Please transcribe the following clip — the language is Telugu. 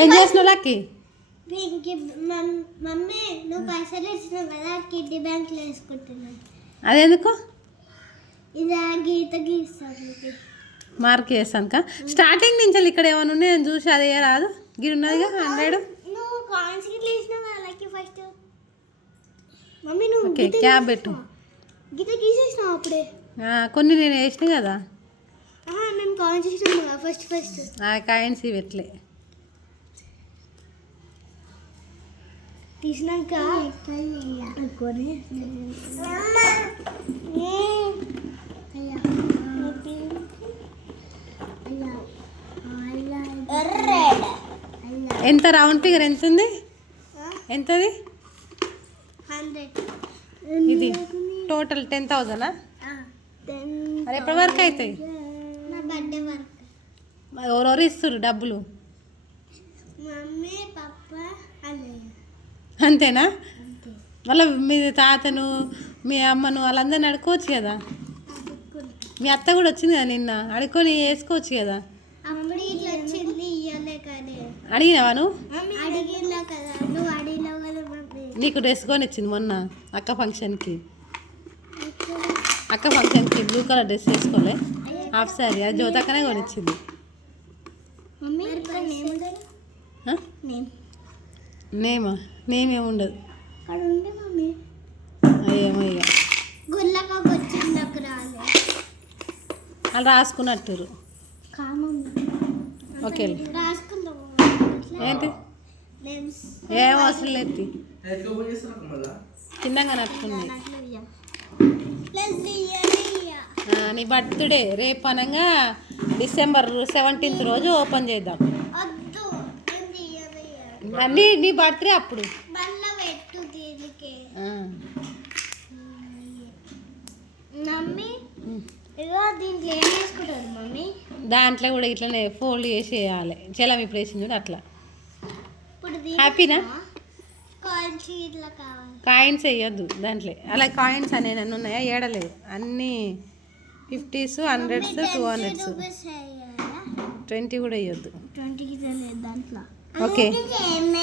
ఏం చేసినావు లక్కీ? మమ్మీ నువ్వు పైసలు ఇచ్చినావు కదా కిడ్నీ బ్యాంక్లో వేసుకుంటున్నాను. అదెందుకు? ఇది గీత గీస్తాను మార్క్ చేస్తాను కా. స్టార్టింగ్ నుంచి ఇక్కడ ఏమైనా ఉన్నాయి నేను చూసి అదే రాదు గిరి ఉన్నదిగా 100. నువ్వు కాయిన్స్ గిట్ల వేసినావు కదా లక్కీ ఫస్ట్. మమ్మీ నువ్వు ఓకే క్యాబ్ పెట్టు. గీత గీసేసినావు అప్పుడే. కొన్ని నేను వేసిన కదా. మేము కాయిన్స్ వేసినాము కదా ఫస్ట్. కాయిన్స్ ఇవి ఎట్లే తీసినాక ఎంత రౌండ్ ఫిగర్ ఎంత ఉంది? ఎంతది? 100. ఇది టోటల్ 10,000. మరి ఎప్పటి వరకు అవుతాయి? నా బర్త్డే వరకు. ఎవరెవరు ఇస్తారు డబ్బులు? మమ్మీ పప్పా అన్నయ్య. అంతేనా? మళ్ళీ మీ తాతను మీ అమ్మను వాళ్ళందరిని అడుకోవచ్చు కదా. మీ అత్త కూడా వచ్చింది కదా నిన్న, అడుక్కొని వేసుకోవచ్చు కదా. అప్పుడు ఇట్లా వచ్చింది ఇయ్యలే కానీ. అడిగినావా నువ్వు? అడిగినా కదా నువ్వు అడిగినావు కదా మమ్మీ. నీకు డ్రెస్ కొని ఇచ్చింది మొన్న అక్క ఫంక్షన్కి. అక్క ఫంక్షన్కి బ్లూ కలర్ డ్రెస్ వేసుకోలే, హాఫ్ సారీ. అది జ్యోతక్కనే కొనిచ్చింది. మమ్మీ నేమ్ ఏముండదు. అక్కడ ఉండే మమ్మీ ఏమో ఇక గుళ్ళకి వచ్చిందకు రాలే. వాళ్ళు రాసుకున్నట్టురు. ఓకే రాసుకుందాము ఏంటి ఏం అవసరం లేదు, చిన్నగా నట్టుకున్నాయి. నీ బర్త్డే రేపు అనగా December 17th రోజు ఓపెన్ చేద్దాం. నీ బర్త్డే అప్పుడు. దాంట్లో కూడా ఇట్లనే ఫోల్డ్ చేసి వేయాలి. చలం ఇప్పుడు వేసింది చూడు అట్లా. హ్యాపీనా? కాయిన్స్ వేయొద్దు దాంట్లో. అలా కాయిన్స్ అనేవి అన్నీ ఉన్నాయా? ఏడలేవు, అన్నీ 50s 100s 200s 20 కూడా వేయొద్దు. ఓకే.